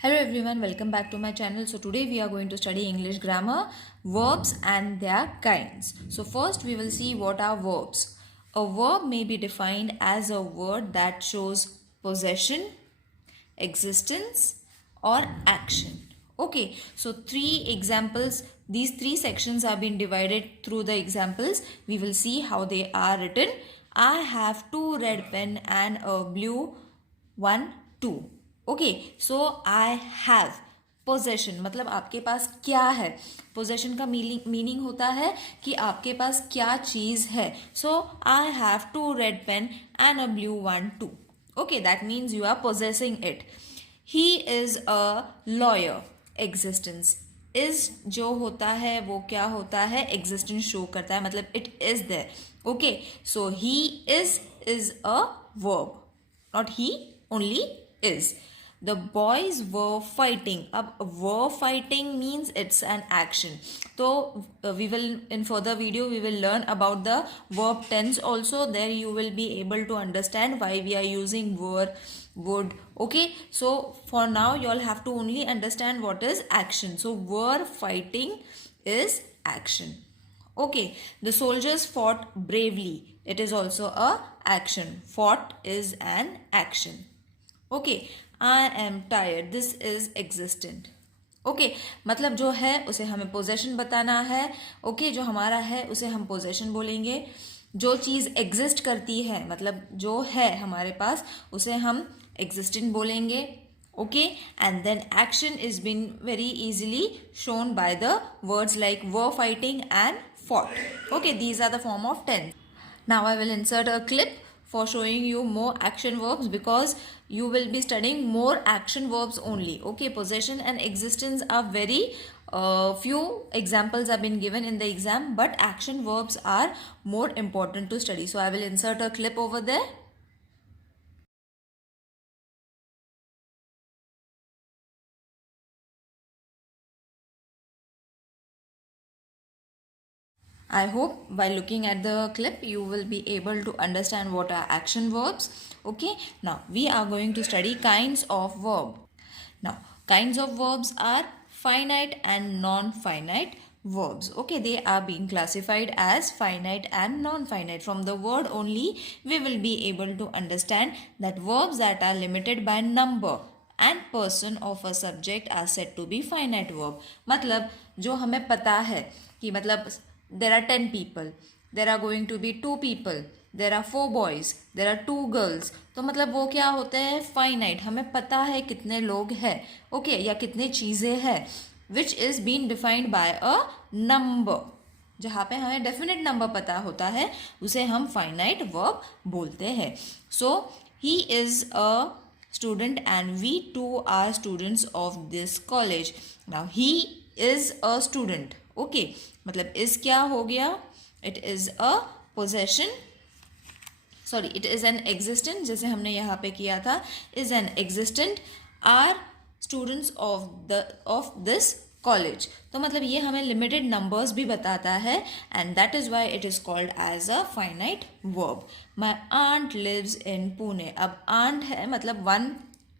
Hello everyone, welcome back to my channel. So today we are going to study English grammar, verbs and their kinds. So first we will see what are verbs. A verb may be defined as a word that shows possession, existence or action. Okay, so three examples. These three sections have been divided through the examples. We will see how they are written. I have two red pen and a blue one two. Okay so I have possession मतलब आपके पास क्या है. Possession का meaning होता है कि आपके पास क्या चीज है. So I have two red pen and a blue one too. Okay that means you are possessing it. He is a lawyer. Existence is जो होता है वो क्या होता है, एग्जिस्टेंस शो करता है, मतलब it is there. Okay so he is a verb, not he, only is. The boys were fighting. अब were fighting means it's an action. So we will in further video we will learn about the verb tense also. There you will be able to understand why we are using were, would. Okay, so for now you all have to only understand what is action. So were fighting is action. Okay, the soldiers fought bravely. It is also a action. Fought is an action. Okay I am tired, this is existent. Okay मतलब जो है उसे हमें possession बताना है. Okay जो हमारा है उसे हम पोजेशन बोलेंगे. जो चीज़ एग्जिस्ट करती है मतलब जो है हमारे पास उसे हम एग्जिस्टेंट बोलेंगे. Okay and then action is been very easily shown by the words like war fighting and fought. Okay these are the form of tense. Now I will insert a clip for showing you more action verbs because you will be studying more action verbs only. Okay, possession and existence are very few examples have been given in the exam, but action verbs are more important to study. So I will insert a clip over there. I hope while looking at the clip you will be able to understand what are action verbs. Okay, now we are going to study kinds of verb. Now kinds of verbs are finite and non-finite verbs. Okay, they are being classified as finite and non-finite. From the word only we will be able to understand that verbs that are limited by number and person of a subject are said to be finite verb. मतलब जो हमें पता है कि मतलब there are 10 people, there are going to be 2 people, there are 4 boys, there are 2 girls. तो मतलब वो क्या होता है, फाइनाइट. हमें पता है कितने लोग हैं. ओके या कितने चीज़ें हैं, which is been defined by a number. जहाँ पे हमें डेफिनेट नंबर पता होता है उसे हम फाइनाइट वर्ब बोलते हैं. So he is a student and we too are students of this college. Now he is a student. Okay, मतलब is क्या हो गया, it is a possession, sorry it is an existent, जैसे हमने यहाँ पे किया था, is an existent, are students of this college. तो मतलब ये हमें लिमिटेड नंबर्स भी बताता है and that is why it is called as a finite verb. My aunt lives in Pune. अब आंट है मतलब one.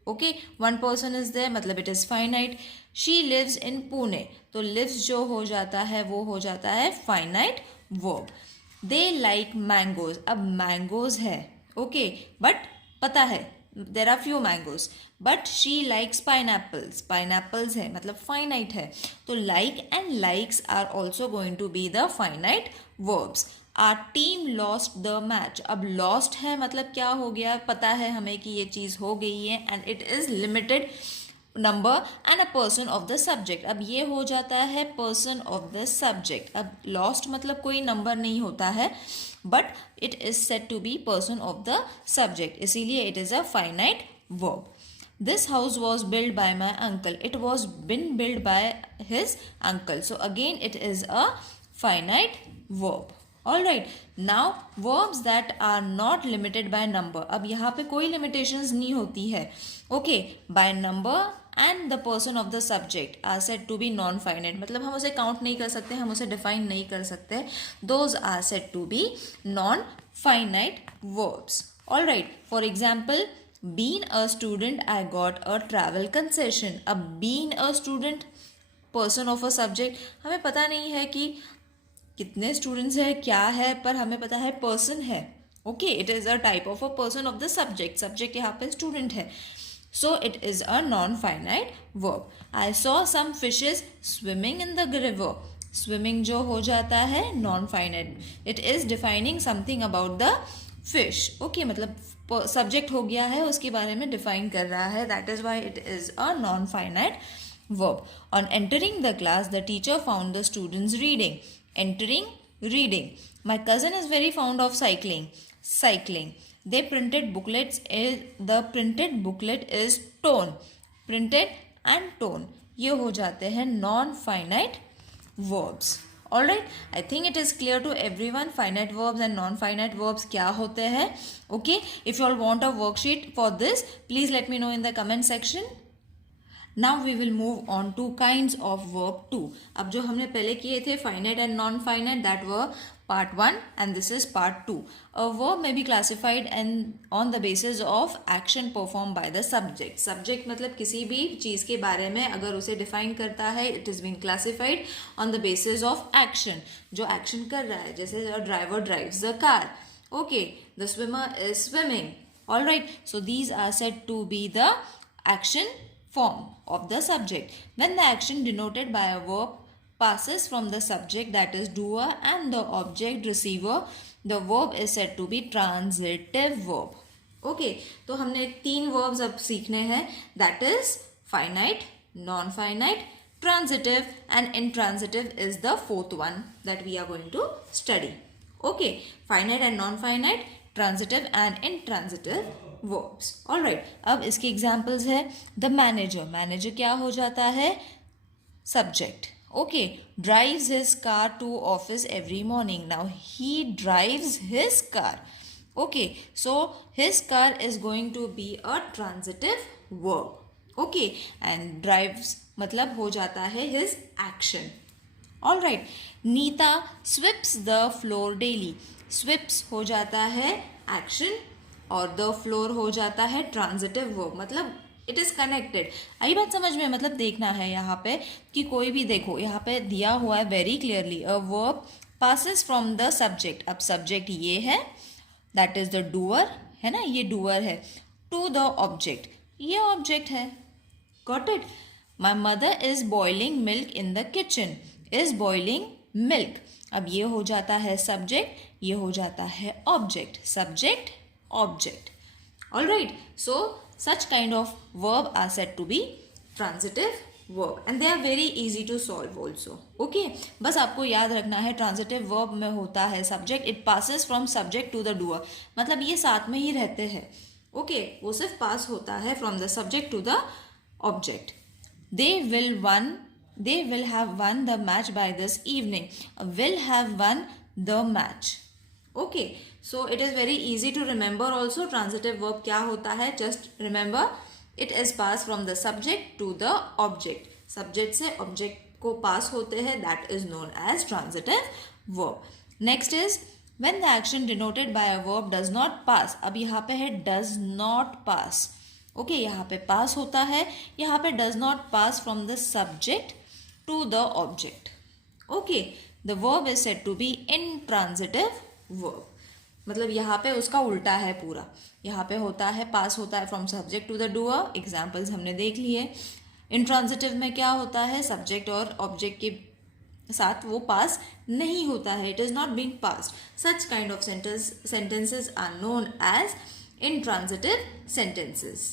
Okay one person is there मतलब it is finite. She lives in Pune तो लिव्स जो हो जाता है वो हो जाता है finite verb. They like mangoes. अब मैंगोज है ओके बट पता है there are few mangoes but she likes pineapples. pineapples है मतलब finite है. तो like and likes are also going to be the finite verbs. our team lost the match. अब lost है मतलब क्या हो गया, पता है हमें कि ये चीज़ हो गई है and it is limited number and a person of the subject. अब ये हो जाता है person of the subject. अब lost मतलब कोई नंबर नहीं होता है but it is said to be person of the subject, इसीलिए it is a finite verb. This house was built by my uncle. It was been built by his uncle. So again it is a finite verb. Alright, now verbs that are not limited by number. अब यहाँ पे कोई limitations नहीं होती है. Okay, by number and the person of the subject are said to be non-finite. मतलब हम उसे count नहीं कर सकते, हम उसे define नहीं कर सकते. Those are said to be non-finite verbs. Alright, for example, been a student I got a travel concession. अब been a student, person of a subject, हमें पता नहीं है कि कितने स्टूडेंट्स है, क्या है, पर हमें पता है पर्सन है. Okay, it is a type of a person of the subject. Subject यहाँ पे स्टूडेंट है. So it is a non finite verb. I saw some fishes swimming in the river. Swimming जो हो जाता है non finite. It is defining something about the fish. Okay, मतलब subject हो गया है, उसके बारे में डिफाइन कर रहा है. That is why it is a non finite verb. On entering the class, the teacher found the students reading. Entering, reading. My cousin is very fond of cycling. Cycling. They printed booklets. The printed booklet is torn. Printed and torn. ये हो जाते हैं non-finite verbs. Alright, I think it is clear to everyone finite verbs and non-finite verbs क्या होते हैं. Okay, if you all want a worksheet for this, please let me know in the comment section. Now we will move on to kinds of verb 2. अब जो हमने पहले किए थे finite and non-finite, that were part 1 and this is part 2. A verb may be classified and on the basis of action performed by the subject. Subject मतलब किसी भी चीज़ के बारे में अगर उसे define करता है, it is being classified on the basis of action. जो action कर रहा है, जैसे a driver drives the car. Okay, the swimmer is swimming. Alright, so these are said to be the action form of the subject. When the action denoted by a verb passes from the subject, that is doer, and the object receiver, the verb is said to be transitive verb. Okay, तो हमने 3 verbs अब सीखने हैं. That is finite, non-finite, transitive, and intransitive is the 4th one that we are going to study. Okay, finite and non-finite, transitive and intransitive verbs. Alright, अब इसके examples है. The manager. Manager क्या हो जाता है? Subject. Okay, drives his car to office every morning. Now he drives his car. Okay, so his car is going to be a transitive verb. Okay, and drives मतलब हो जाता है his action. Alright, Nita sweeps the floor daily. Sweeps हो जाता है action और the floor हो जाता है ट्रांजिटिव वर्ब. मतलब इट इज़ कनेक्टेड. आई बात समझ में? मतलब देखना है यहाँ पे कि कोई भी, देखो यहाँ पे दिया हुआ है very clearly, a verb passes from the subject. अब सब्जेक्ट ये है, दैट इज द डूअर, है ना, ये डूअर है, टू द ऑब्जेक्ट, ये ऑब्जेक्ट है. Got it? My mother is boiling milk in the kitchen. Is boiling milk. अब ये हो जाता है सब्जेक्ट, ये हो जाता है object. Subject, object. Alright, so such kind of verb are said to be transitive verb and they are very easy to solve also. Okay, बस आपको याद रखना है transitive verb में होता है subject, it passes from subject to the doer. मतलब ये साथ में ही रहते हैं. Okay, वो सिर्फ पास होता है from the subject to the object. They will have won the match by this evening. Will have won the match. Okay, so it is very easy to remember also. Transitive verb क्या होता है? Just remember, it is passed from the subject to the object. Subject से object को pass होते हैं, that is known as transitive verb. Next is when the action denoted by a verb does not pass. अब यहाँ पे है does not pass. Okay, यहाँ पे pass होता है, यहाँ पे does not pass from the subject to the object. Okay, the verb is said to be intransitive verb. मतलब यहाँ पे उसका उल्टा है पूरा. यहाँ पे होता है पास होता है from subject to the doer. Examples हमने देख लिए. इंट्रांजिटिव में क्या होता है? सब्जेक्ट और ऑब्जेक्ट के साथ वो पास नहीं होता है. It is not being passed. Such kind of sentences are known as intransitive sentences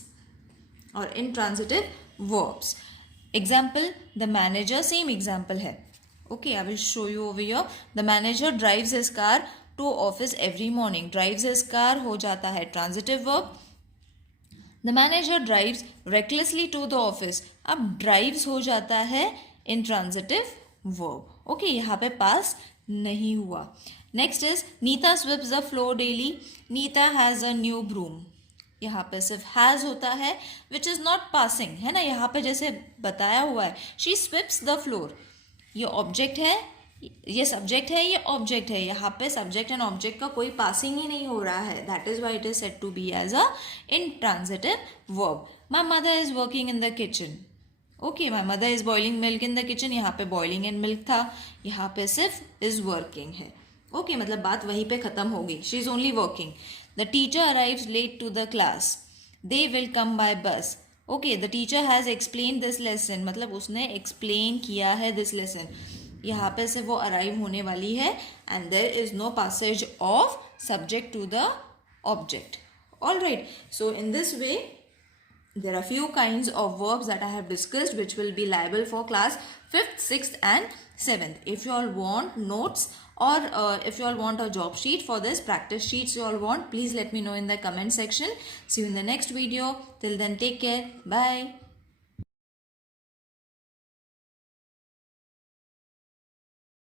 और intransitive verbs. Example, the manager, same example है. Okay, I will show you over here. The manager drives his car to office every morning. Drives his car हो जाता है transitive verb. The manager drives recklessly to the office. अब drives हो जाता है intransitive verb. Okay, यहाँ पे pass नहीं हुआ. Next is Neeta sweeps the floor daily. Neeta has a new broom. यहाँ पे सिर्फ हैज़ होता है विच इज़ नॉट पासिंग, है ना. यहाँ पे जैसे बताया हुआ है शी स्विप्स द फ्लोर. ये ऑब्जेक्ट है, ये सब्जेक्ट है, ये ऑब्जेक्ट है, यहाँ पे सब्जेक्ट एंड ऑब्जेक्ट का कोई पासिंग ही नहीं हो रहा है. That is why it is said to be as a intransitive verb. My mother is working in the kitchen. Okay, my mother is boiling milk in the kitchen. यहाँ पे boiling and milk था, यहाँ पे सिर्फ is working है. Okay, मतलब बात वहीं पे खत्म होगी. She is only working. The teacher arrives late to the class. They will come by bus. Okay, the teacher has explain this lesson, मतलब उसने एक्सप्लेन किया है दिस लेसन. यहाँ पे से वो अराइव होने वाली है and there is no passage of subject to the object. All right, so in this way there are few kinds of verbs that I have discussed which will be liable for class 5th, 6th and 7th. If you all want notes or if you all want a job sheet for this, practice sheets you all want, please let me know in the comment section. See you in the next video. Till then, take care. Bye.